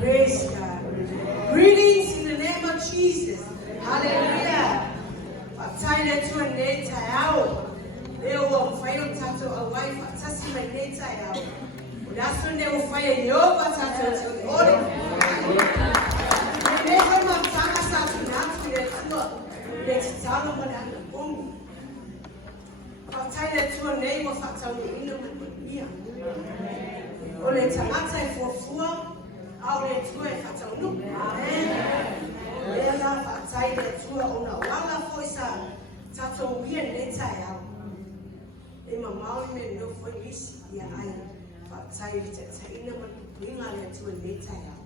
Praise God. Greetings in the name of Jesus. Hallelujah. Fatale tu neta yao. Leo wamfanya mtoto awai fatasi neta yao. Udaso ne ufanya yoga tato ole. Never mamtaka sasa natu yetua. Letitalo mwana mungu. Fatale tu neighbor fatale ina mania. Ole tamata ifofua. Aure tua e fatau. Amen. Ela fatai le tua ona wala foisa tato wia neta yao. E mamau me no foi isi ya ai fatai te ina maninga le tua neta yao.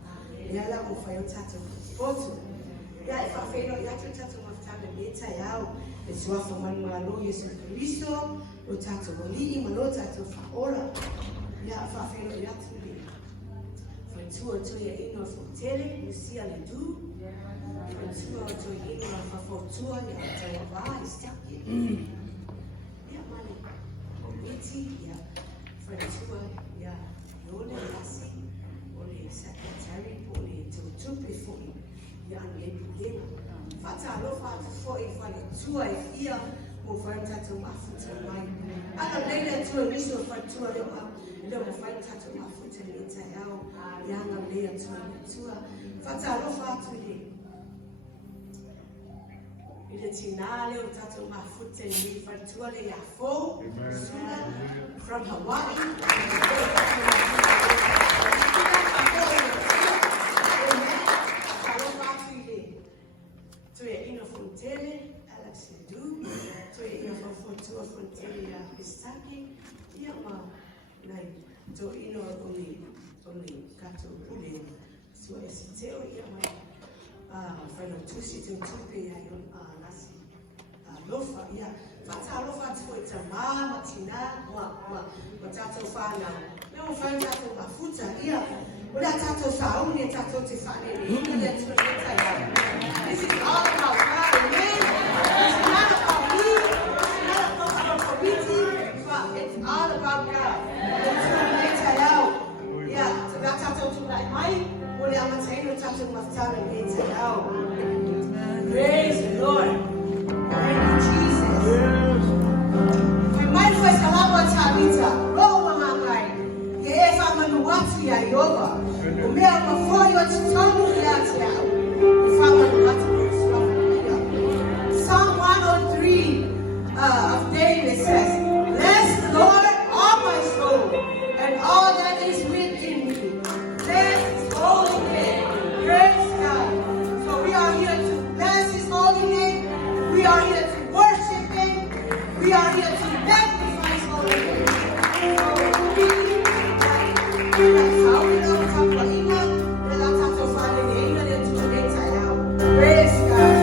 Ela mo foi tato foto. Ya e fafeno ya tato mafutana neta yao. E sua famani malo Yesu Kristo o tato wali malo tato faora. Ya fafeno ya tu Tua to ya ino fotele, Lucia le du. Tua to ya ino fafotua ya tawa istaki. Ya mali, iti ya tua ya yole lasi, ole secretary, ole tutupi foi ya ngebile. Fata lo fata foi fale tua ia mo fanta to mafuta mai. Ana lele tua niso fatua le mo fanta to mafuta le tayao. Yanga lea tua fata rofa tuile ile tinale utato mafute ni fatua le yafo suna from Hawaii to ya ino fontele Alex Du to ya ino fontele ya Pistaki ya ma nai to ino only kato pule so esiteo ya mai fano tusi tupe ya nasi lofa ya fata lofa tfo ita mama tina wa tato fana leo fana tato mafuta ya wala tato sauni tato tifane ni ile tunaleta ya this is all about God, amen. It's not about me, it's not about community, but it's all about God. Tunaleta yao ya tato tunai mai wale amataino tato mafuta neta yao. Praise the Lord. Thank you, Jesus. My voice alaba tabita roho mangai yefa manuwatu ya yoga umea mafori wa titamu kiasi yao ufama manuwatu ya Psalm 103 of David says, bless the Lord, all my soul, and all that is within me. Bless His holy name. Praise God. So we are here to bless His holy name. We are here to worship Him. We are here to magnify His holy name. So that's how we know what's up for Ina. That's how to find the Ina to the next time. Praise God.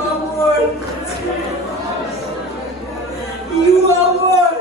are worthy. You are worthy.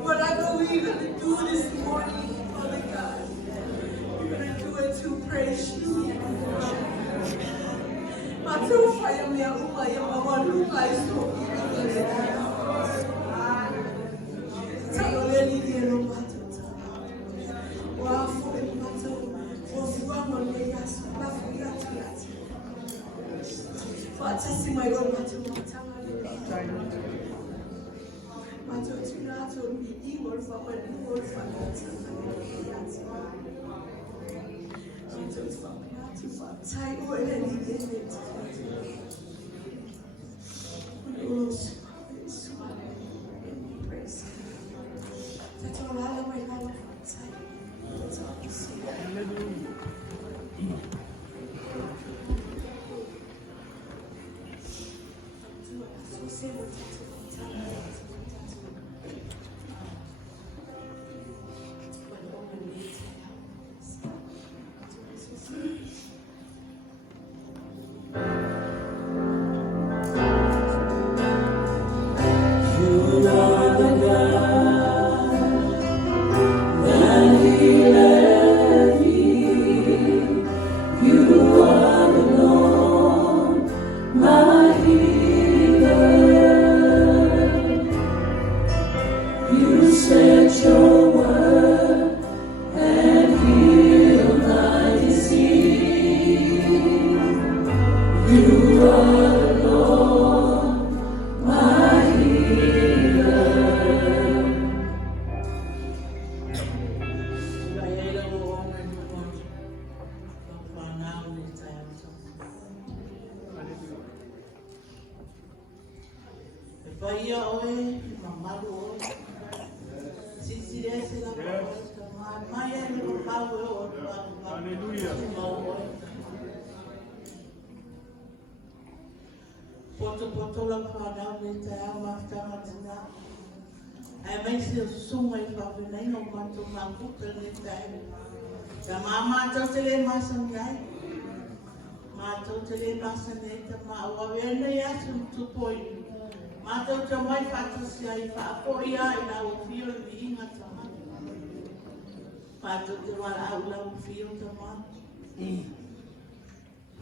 What I believe you're going to do this morning, Father God, you're going to do it to praise you.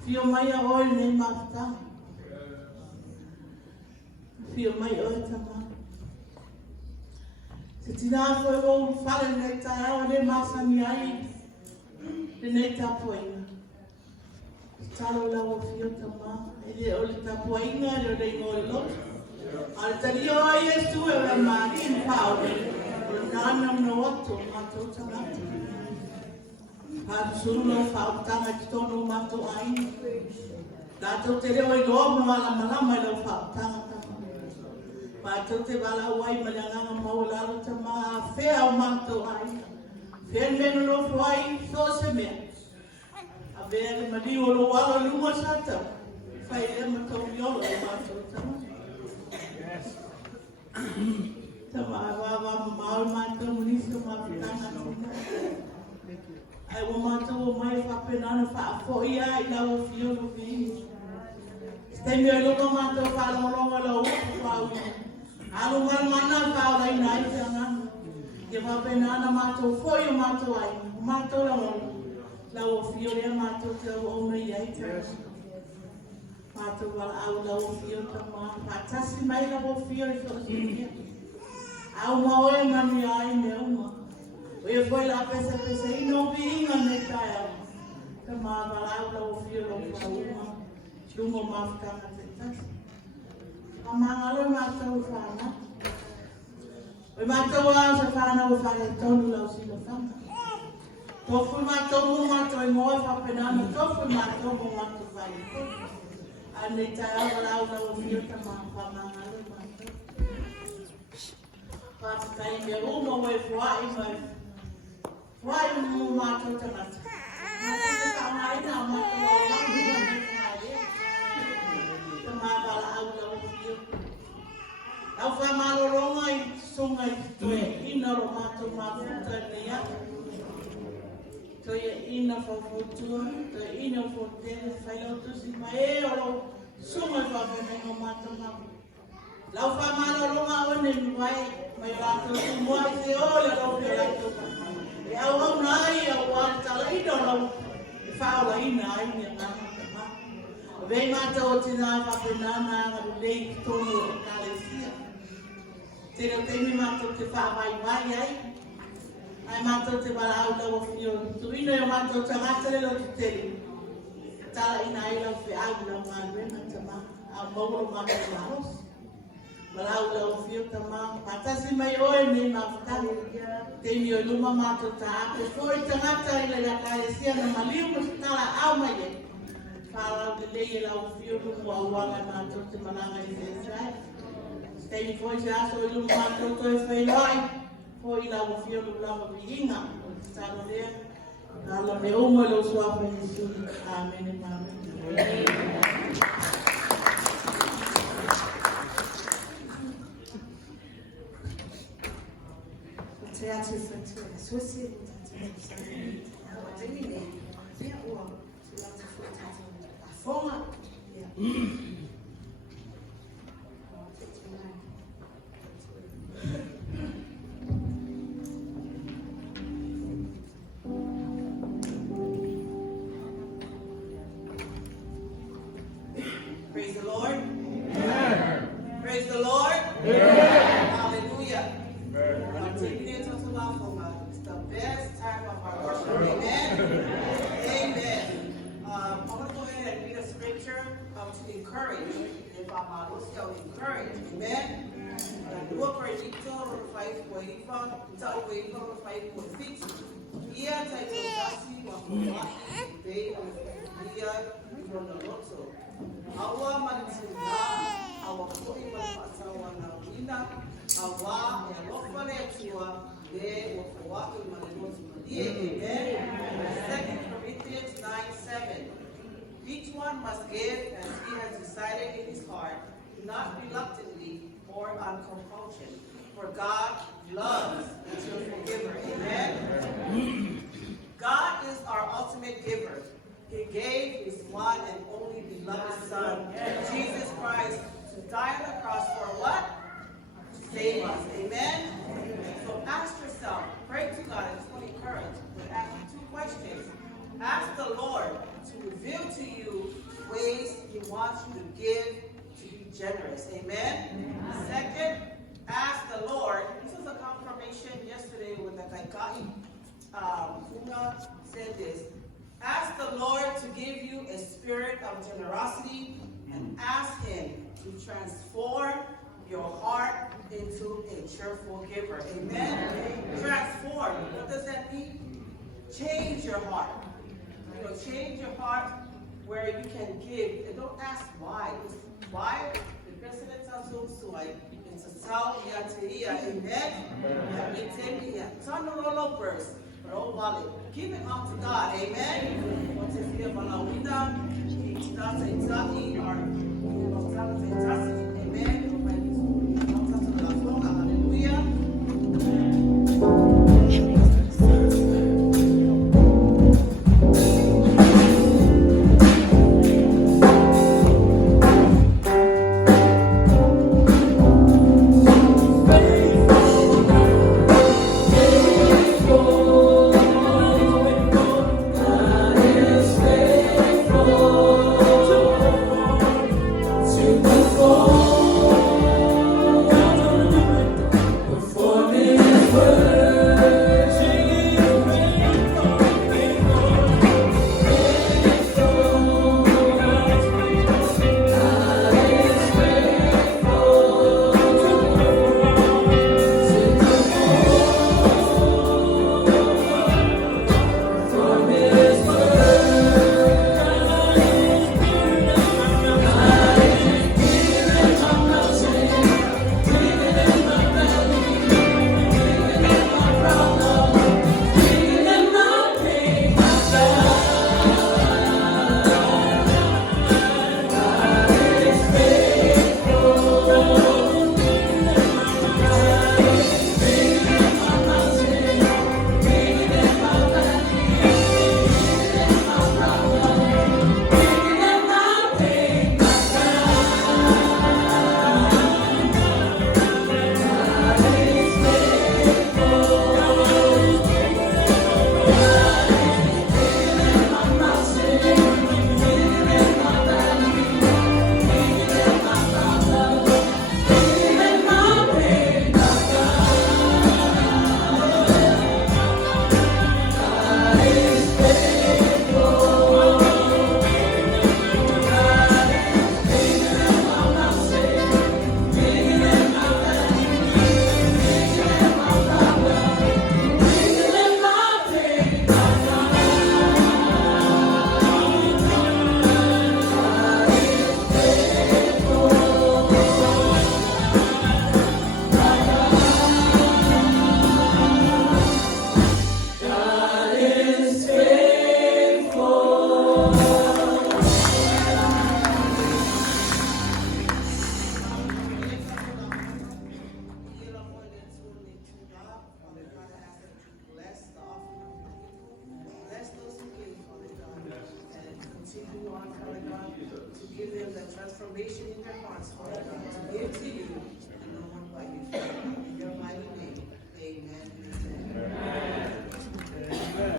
Fio mai a oi nei mafta. Fio mai oi tama. Se tina foi o fale nei taia o le masa mi ai. Le nei tapoina. Talo la o fio tama. Ele o le tapoina le o le ngolo. Al tali o Yesu e o mari in paure. Nana no otto mato tama. Sulu fautanga tonu mato ai. Dato te leo i loa malama lo fautanga. Pato te wala wai malanga maulalo te ma fea o mato ai. Fea meno lo fai so se me. A vere mali o lo wala luma sata. Fai e mato yolo o mato tama. Tama wa maul mato munisa mafutanga tama. Ai o matou mai whapenana whaafoia I lau fio no vini. Stei mea luka matou whalonga lau upu whaui. Alu marmana whaorai nai te angana. Ke whapenana matou foi o matou ai. O matou lau o fio rea matou te au ouna iai te. Matou wala au lau o fio ta maa. Whatasi mai lau o fio I so sikia. Au maoe mani ai me uma. E foi lá pesa e não vinha nem caia. Tama valau la o fio lo fauma. Lumo mafka na tetas. Amangalo mata ufana. We mātou a sa whānau e whare tonu lau sila whanga. Tofu mātou mo mātou e moe whapenana, tofu mātou mo mātou whai kuru. Ane tai awa lau lau whio ta maa whamangale mātou. Whāpakai mea uma we whai mai. Whai mo mātou tangata. Mātou te whaongaina a mātou a lau hua me whai e. Ta maa wala au lau whio. Au whamaroronga I sunga I toe ina ro mātou māputa nei atu. Toi ina whawhutua, toi ina whautere whaiautusi ma e oro sunga whawhenenga mātou mau. Lau whamaroronga one nuai mai rātou tu mua I te ole lau te rātou. E au au nai au wātala ina lau e whaola ina ai ni a ngāma ma. Vei mātou o tina whawhenana ngā rei ki tonu o kālesia. Tera teimi mātou te whāwai wai ai. Ai mātou te wala au lau o whio. Tuino e mātou te ngātare lau te teri. Tala ina ai lau whi au lau ngā ruenga te mā. Au mauro mātou maros. Wala au lau o whio te mā. Mātasi mai oe nei mā whakari. Teimi o luma mātou ta ape. Koi te ngāta i le raka e sia na maliu mo se tala au mai e. Whaarau te lei e lau o whio lumu au wanga mātou te mananga I te Israel. Teimi foi se aso I lumu mātou toi whailoi. Foi lau o whio lumu lau o inga. O te talo rea. Nala me umo e lau suafa Jesu. Amen. Amen. Te atu whatua. Suasi e te awa tini ne. Ia ua. Te atu whatua. A whonga. Ia. Praise the Lord. Amen. Praise the Lord. Amen. Hallelujah. It's the best time of our worship. Amen. Amen. I want to go ahead and read a scripture to encourage. If I'm to encourage. Amen. Dua Korinto 5:4 itakuwa 5:6. Ia taitotasi wa kuwasi bei ia ironaloto. Awa manituna awa koi malpatawa na wina awa ya lokale tua de wafuatu manenotu madie. Amen. 2 Corinthians 9:7. Each one must give as he has decided in his heart, not reluctantly or on compulsion, for God loves a cheerful giver. Amen. God is our ultimate giver. He gave his one and only beloved Son, Jesus Christ, to die on the cross for what? To save us. Amen. So ask yourself, pray to God, and just want to encourage, but ask you 2 questions. Ask the Lord to reveal to you ways he wants you to give, to be generous. Amen. Second, ask the Lord. This was a confirmation yesterday when the Kaikai Funga said this. Ask the Lord to give you a spirit of generosity and ask him to transform your heart into a cheerful giver. Amen. Transform. What does that mean? Change your heart. Change your heart where you can give. And don't ask why. Why? The president has also like it's a South Yatia. Amen. Turn the rollovers. Give it up to God. Amen. What is here about our window? Amen. To the transformation in their hearts, Father God, to give to you and no one but you, Father God.